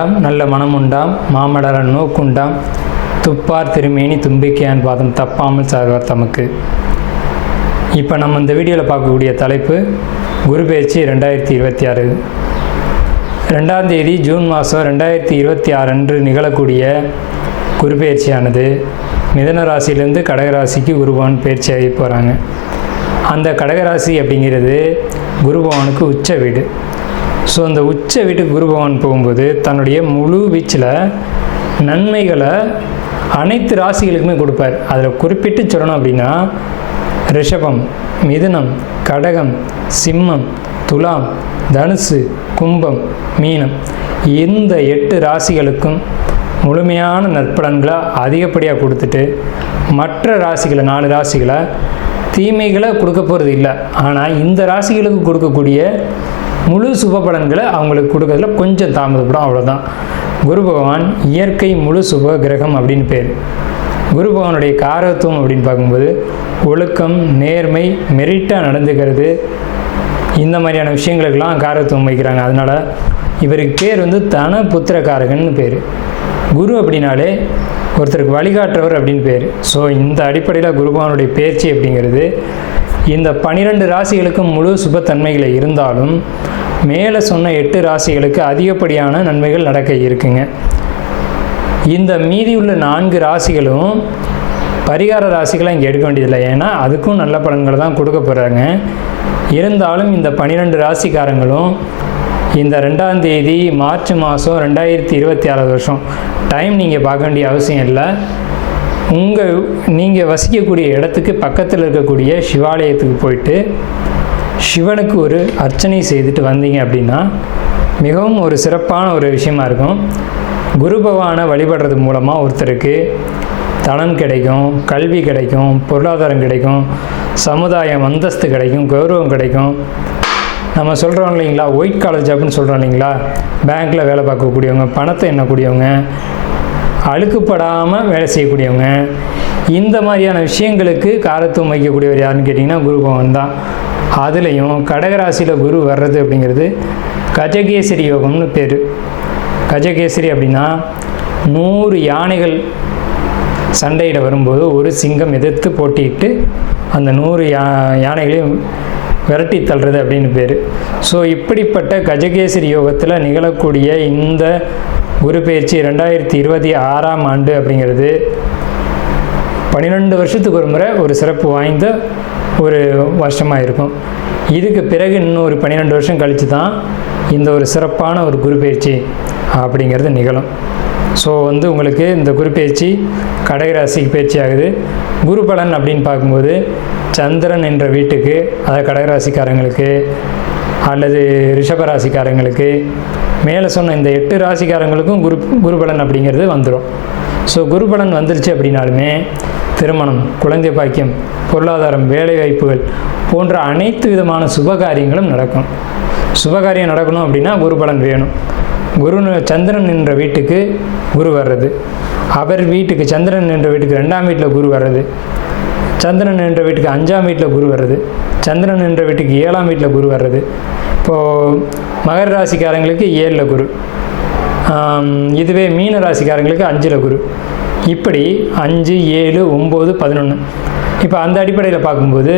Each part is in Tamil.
வேண்டாம் நல்ல மனம் உண்டாம் மாமலர நோக்குண்டாம் துப்பார் திருமேனி தும்பிக்கையான் பாதம் தப்பாமல் சார்வார் தமக்கு. இப்போ நம்ம இந்த வீடியோவில் பார்க்கக்கூடிய தலைப்பு குரு பெயர்ச்சி 2026. 2ஆம் தேதி ஜூன் மாதம் 2026 அன்று நிகழக்கூடிய குரு பெயர்ச்சியானது மிதுன ராசியிலேருந்து கடகராசிக்கு குருபவன் பெயர்ச்சியாகி போகிறாங்க. அந்த கடகராசி அப்படிங்கிறது குருபவனுக்கு உச்ச வீடு. ஸோ அந்த உச்ச வீட்டுக்கு குருபவன் போகும்போது தன்னுடைய முழு வீச்சில் நன்மைகளை அனைத்து ராசிகளுக்குமே கொடுப்பார். அதில் குறிப்பிட்டு சொல்லணும் அப்படின்னா ரிஷபம், மிதுனம், கடகம், சிம்மம், துலாம், தனுசு, கும்பம், மீனம் இந்த 8 ராசிகளுக்கும் முழுமையான நற்பலன்களை அதிகப்படியாக கொடுத்துட்டு மற்ற ராசிகளை 4 ராசிகளை தீமைகளை கொடுக்க போகிறது இல்லை. ஆனால் இந்த ராசிகளுக்கு கொடுக்கக்கூடிய முழு சுப பலன்களை அவங்களுக்கு கொடுக்கறதுல கொஞ்சம் தாமதப்படும், அவ்வளோதான். குரு பகவான் இயற்கை முழு சுப கிரகம் அப்படின்னு பேர். குரு பகவானுடைய காரகத்துவம் அப்படின்னு பார்க்கும்போது ஒழுக்கம், நேர்மை, மெரிட்டாக நடந்துக்கிறது, இந்த மாதிரியான விஷயங்களுக்கெல்லாம் காரகத்துவம் வைக்கிறாங்க. அதனால் இவருக்கு பேர் தன புத்திரக்காரகன்னு பேர். குரு அப்படின்னாலே ஒருத்தருக்கு வழிகாட்டுறவர் அப்படின்னு பேர். ஸோ இந்த அடிப்படையில் குருபகவானுடைய பெயர்ச்சி அப்படிங்கிறது இந்த 12 ராசிகளுக்கும் முழு சுபத்தன்மைகளை இருந்தாலும் மேலே சொன்ன 8 ராசிகளுக்கு அதிகப்படியான நன்மைகள் நடக்க இருக்குங்க. இந்த மீதி உள்ள 4 ராசிகளும் பரிகார ராசிகளை இங்கே எடுக்க வேண்டியதில்லை, ஏன்னா அதுக்கும் நல்ல பலன்களை தான் கொடுக்க போகிறாங்க. இருந்தாலும் இந்த 12 ராசிக்காரங்களும் இந்த 2ஆம் தேதி மார்ச் மாதம் 2026 வருஷம் டைம் நீங்கள் பார்க்க வேண்டிய அவசியம் இல்லை. நீங்கள் வசிக்கக்கூடிய இடத்துக்கு பக்கத்தில் இருக்கக்கூடிய சிவாலயத்துக்கு போயிட்டு சிவனுக்கு ஒரு அர்ச்சனை செய்துட்டு வந்தீங்க அப்படின்னா மிகவும் ஒரு சிறப்பான ஒரு விஷயமா இருக்கும். குரு பகவானை வழிபடுறது மூலமாக ஒருத்தருக்கு தனம் கிடைக்கும், கல்வி கிடைக்கும், பொருளாதாரம் கிடைக்கும், சமுதாயம் அந்தஸ்து கிடைக்கும், கௌரவம் கிடைக்கும். நம்ம சொல்கிறோம் இல்லைங்களா, ஒயிட் காலர் ஜாப்னு சொல்கிறோம் இல்லைங்களா, பேங்க்கில் வேலை பார்க்கக்கூடியவங்க, பணத்தை எண்ணக்கூடியவங்க, அழுக்குப்படாமல் வேலை செய்யக்கூடியவங்க, இந்த மாதிரியான விஷயங்களுக்கு காரத்துவம் வைக்கக்கூடியவர் யாருன்னு கேட்டிங்கன்னா குரு பகவான் தான். அதுலேயும் கடகராசியில் குரு வர்றது அப்படிங்கிறது கஜகேசரி யோகம்னு பேர். கஜகேசரி அப்படின்னா 100 யானைகள் சண்டையிட வரும்போது ஒரு சிங்கம் எதிர்த்து போட்டிட்டு அந்த 100 யானைகளையும் விரட்டி தள்ளுறது அப்படின்னு பேர். ஸோ இப்படிப்பட்ட கஜகேசரி யோகத்தில் நிகழக்கூடிய இந்த குரு பெயர்ச்சி 2026ஆம் ஆண்டு அப்படிங்கிறது 12 வருஷத்துக்கு ஒரு முறை ஒரு சிறப்பு வாய்ந்த ஒரு வருஷமாக இருக்கும். இதுக்கு பிறகு இன்னொரு 12 வருஷம் கழித்து தான் இந்த ஒரு சிறப்பான ஒரு குரு பெயர்ச்சி அப்படிங்கிறது நிகழும். ஸோ உங்களுக்கு இந்த குரு பெயர்ச்சி கடகராசிக்கு பயிற்சி ஆகுது. குரு பலன் அப்படின்னு பார்க்கும்போது சந்திரன் என்ற வீட்டுக்கு, அதாவது கடகராசிக்காரங்களுக்கு அல்லது ரிஷபராசிக்காரங்களுக்கு, மேலே சொன்ன இந்த 8 ராசிக்காரங்களுக்கும் குரு பலன் அப்படிங்கிறது வந்துடும். ஸோ குரு பலன் வந்துருச்சு அப்படின்னாலுமே திருமணம், குழந்தை பாக்கியம், பொருளாதாரம், வேலைவாய்ப்புகள் போன்ற அனைத்து விதமான சுபகாரியங்களும் நடக்கும். சுபகாரியம் நடக்கணும் அப்படின்னா குரு பலன் வேணும். சந்திரன் என்ற வீட்டுக்கு குரு வர்றது, அவர் வீட்டுக்கு சந்திரன் என்ற வீட்டுக்கு 2ஆம் வீட்டில் குரு வர்றது, சந்திரன் என்ற வீட்டுக்கு 5ஆம் வீட்டில் குரு வர்றது, சந்திரன் என்ற வீட்டுக்கு 7ஆம் வீட்டில் குரு வர்றது. இப்போது மகர ராசிக்காரங்களுக்கு 7ல் குரு, இதுவே மீன ராசிக்காரங்களுக்கு 5ல் குரு, இப்படி 5, 7, 9, 11. இப்போ அந்த அடிப்படையில் பார்க்கும்போது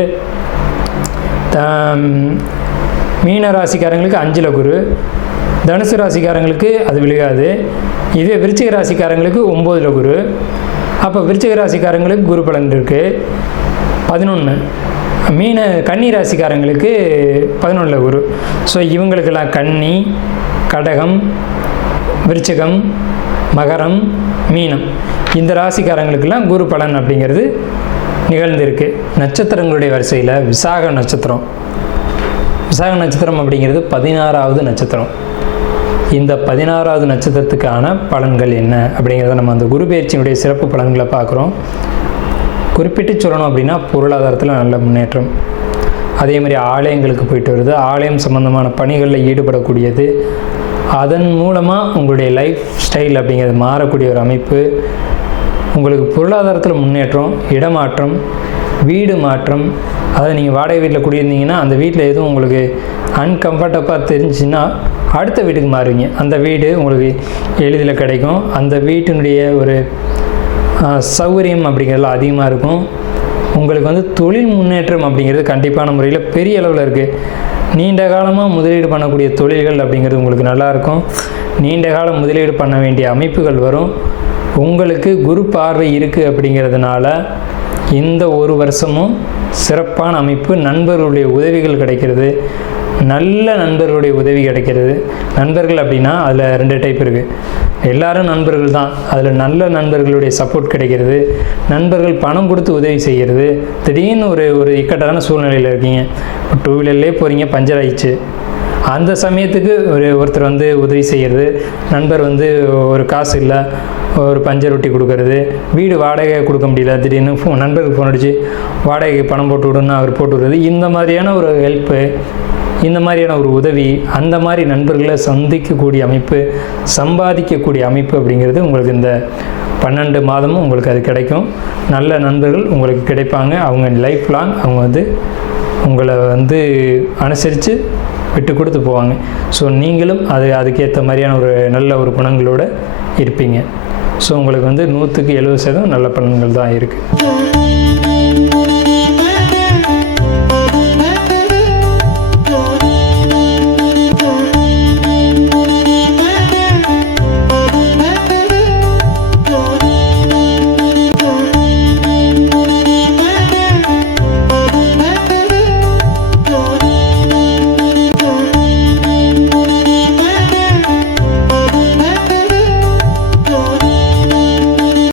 மீன ராசிக்காரங்களுக்கு 5ல் குரு, தனுசு ராசிக்காரங்களுக்கு அது விழுகாது. இதுவே விருச்சிக ராசிக்காரங்களுக்கு 9ல் குரு. அப்போ விருச்சிக ராசிக்காரங்களுக்கு குரு பலன் இருக்குது 11. கன்னி ராசிக்காரங்களுக்கு 11ல் குரு. ஸோ இவங்களுக்கெல்லாம் கன்னி, கடகம், விருச்சிகம், மகரம், மீனம் இந்த ராசிக்காரங்களுக்கெல்லாம் குரு பலன் அப்படிங்கிறது நிகழ்ந்திருக்கு. நட்சத்திரங்களுடைய வரிசையில் விசாக நட்சத்திரம். விசாக நட்சத்திரம் அப்படிங்கிறது 16வது நட்சத்திரம். இந்த 16வது நட்சத்திரத்துக்கான பலன்கள் என்ன அப்படிங்கிறத நம்ம அந்த குரு பெயர்ச்சியினுடைய சிறப்பு பலன்களை பார்க்குறோம். குறிப்பிட்டு சொல்லணும் அப்படின்னா பொருளாதாரத்தில் நல்ல முன்னேற்றம், அதே மாதிரி ஆலயங்களுக்கு போயிட்டு வருது, ஆலயம் சம்பந்தமான பணிகளில் ஈடுபடக்கூடியது, அதன் மூலமாக உங்களுடைய லைஃப் ஸ்டைல் அப்படிங்கிறது மாறக்கூடிய ஒரு அமைப்பு, உங்களுக்கு பொருளாதாரத்தில் முன்னேற்றம், இடமாற்றம், வீடு மாற்றம், அதாவது நீங்கள் வாடகை வீட்டில் குடியிருந்தீங்கன்னா அந்த வீட்டில் எதுவும் உங்களுக்கு அன்கம்ஃபர்டபுளாக தெரிஞ்சுன்னா அடுத்த வீட்டுக்கு மாறுவீங்க. அந்த வீடு உங்களுக்கு எளிதில் கிடைக்கும். அந்த வீட்டினுடைய ஒரு சௌகரியம் அப்படிங்கிறதுல அதிகமாக இருக்கும். உங்களுக்கு வந்து தொழில் முன்னேற்றம் அப்படிங்கிறது கண்டிப்பான முறையில் பெரிய அளவில் இருக்குது. நீண்ட காலமாக முதலீடு பண்ணக்கூடிய தொழில்கள் அப்படிங்கிறது உங்களுக்கு நல்லாயிருக்கும். நீண்ட காலம் முதலீடு பண்ண வேண்டிய அமைப்புகள் வரும். உங்களுக்கு குரு பார்வை இருக்குது அப்படிங்கிறதுனால இந்த ஒரு வருஷமும் சிறப்பான அமைப்பு. நண்பர்களுடைய உதவிகள் கிடைக்கிறது, நல்ல நண்பர்களுடைய உதவி கிடைக்கிறது. நண்பர்கள் அப்படின்னா அதில் 2 டைப் இருக்குது. எல்லாரும் நண்பர்கள் தான், அதில் நல்ல நண்பர்களுடைய சப்போர்ட் கிடைக்கிறது. நண்பர்கள் பணம் கொடுத்து உதவி செய்கிறது. திடீர்னு ஒரு இக்கட்டான சூழ்நிலையில் இருக்கீங்க, 2 வீலர்லேயே போகிறீங்க, பஞ்சர் ஆயிடுச்சு. அந்த சமயத்துக்கு ஒருத்தர் வந்து உதவி செய்கிறது. நண்பர் வந்து ஒரு காசு இல்லை, ஒரு பஞ்சர் ஒட்டி கொடுக்கறது. வீடு வாடகை கொடுக்க முடியல, திடீர்னு நண்பருக்கு ஃபோன் அடித்து வாடகைக்கு பணம் போட்டு விடுன்னு அவர் போட்டு விடுறது. இந்த மாதிரியான ஒரு ஹெல்ப்பு, இந்த மாதிரியான ஒரு உதவி, அந்த மாதிரி நண்பர்களை சந்திக்கக்கூடிய அமைப்பு, சம்பாதிக்கக்கூடிய அமைப்பு அப்படிங்கிறது உங்களுக்கு இந்த 12 மாதமும் உங்களுக்கு அது கிடைக்கும். நல்ல நண்பர்கள் உங்களுக்கு கிடைப்பாங்க. அவங்க லைஃப் லாங் அவங்க வந்து உங்களை வந்து அனுசரித்து விட்டு கொடுத்து போவாங்க. ஸோ நீங்களும் அதுக்கேற்ற மாதிரியான ஒரு நல்ல ஒரு குணங்களோடு இருப்பீங்க. ஸோ உங்களுக்கு வந்து 100% நல்ல பலன்கள் தான் இருக்குது.